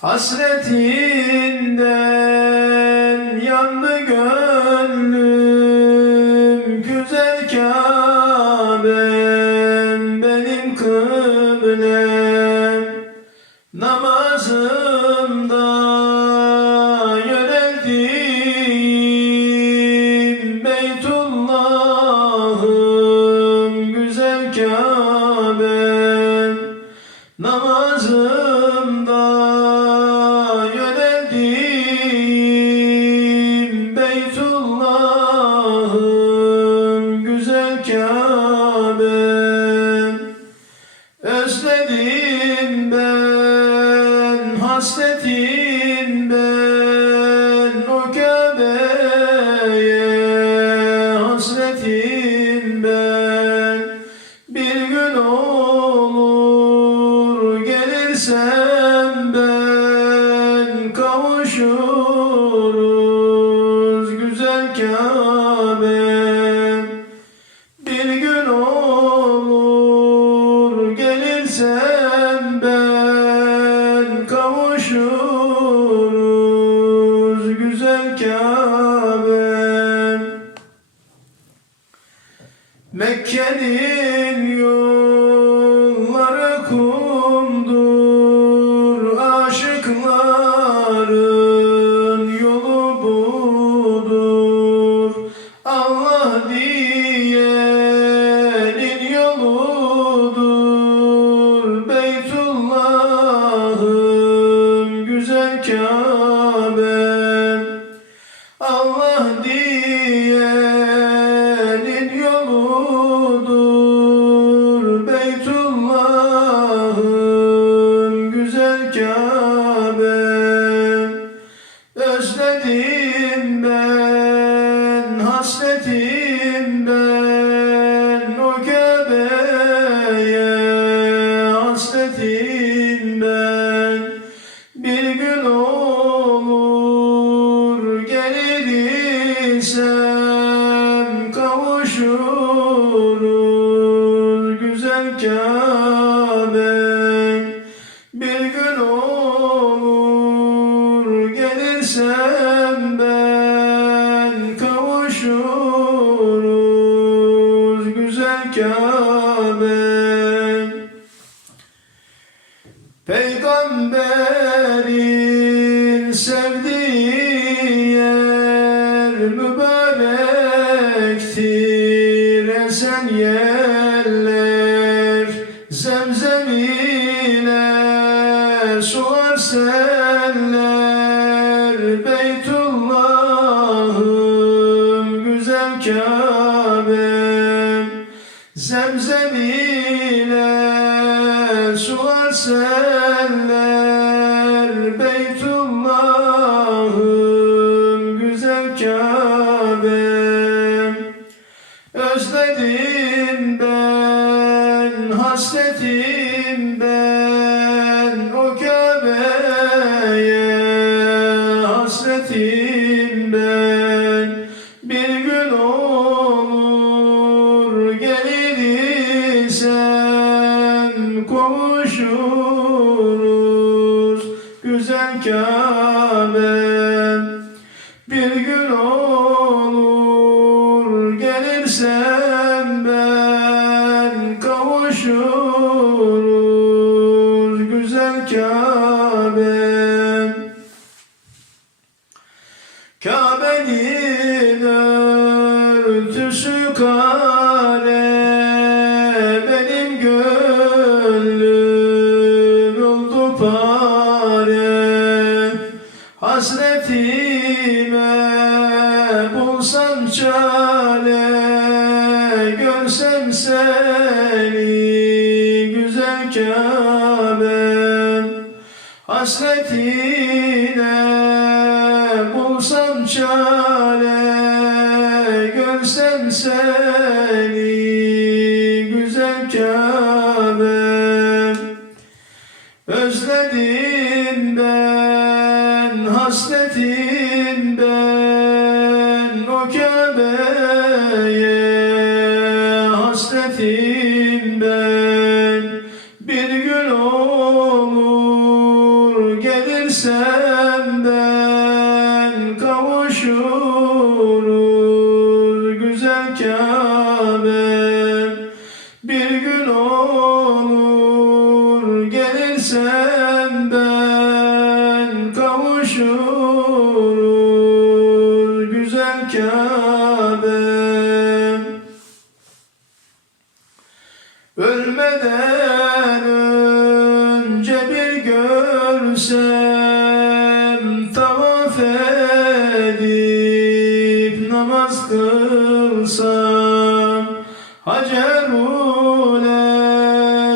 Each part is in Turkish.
Hasretinden yandı gönlüm Güzel Kabe'm benim kıblem. Namazımda hasretinden o Kabe'ye hasretim ben bir gün olur gelirsem ben kavuşuruz Mekke'nin Özledim ben hasretim ben o Kabe'ye hasretim ben. Bir gün olur gelirsem Kabe'm Peygamberin sevdiği yer mübarektir. Esen yerler zemzem ile sular seller. Beytullah'ım güzel Kabe'm Zemzem ile sular seller Beytullah'ım güzel Kabe'm Özledim ben hasretim ben o Kabe'ye hasretim ben. Bir gün olur Kabe'm bir gün olur gelirsem ben kavuşuruz güzel Kabe'm. Kabe'nin örtüsü kare görsem seni güzel Kabe'm. Hasretine bulsam çare Görsem seni hasretim Ölmeden önce bir görsem tavaf edip namaz kılsam Hacerul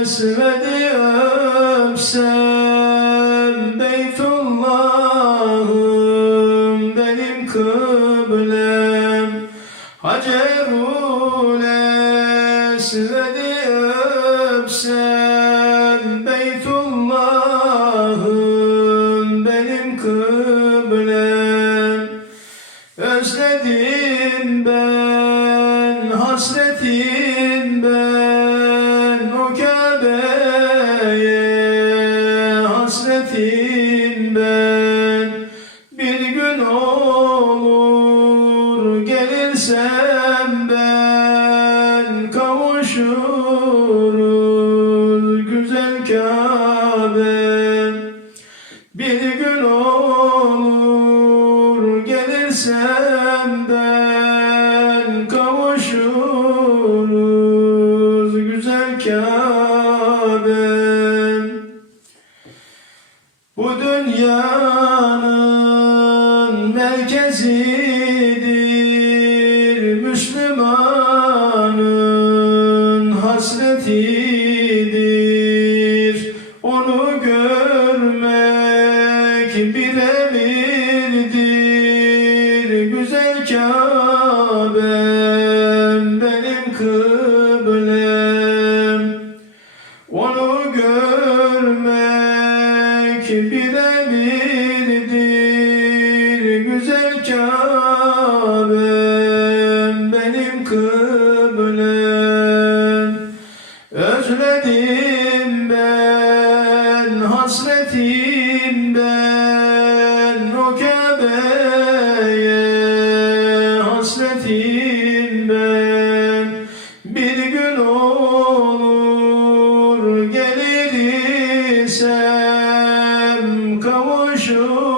Esved'i öpsem Beytullah'ım benim kıblem Hacerul Kabe'ye hasretim ben. Bir gün olur gelirsem ben. Kavuşuruz güzel Kabe'm dünyanın merkezidir görmek bir emirdir Güzel Kabe'm benim kıblem. Özledim ben, hasretim ben gelirsem kavuşuruz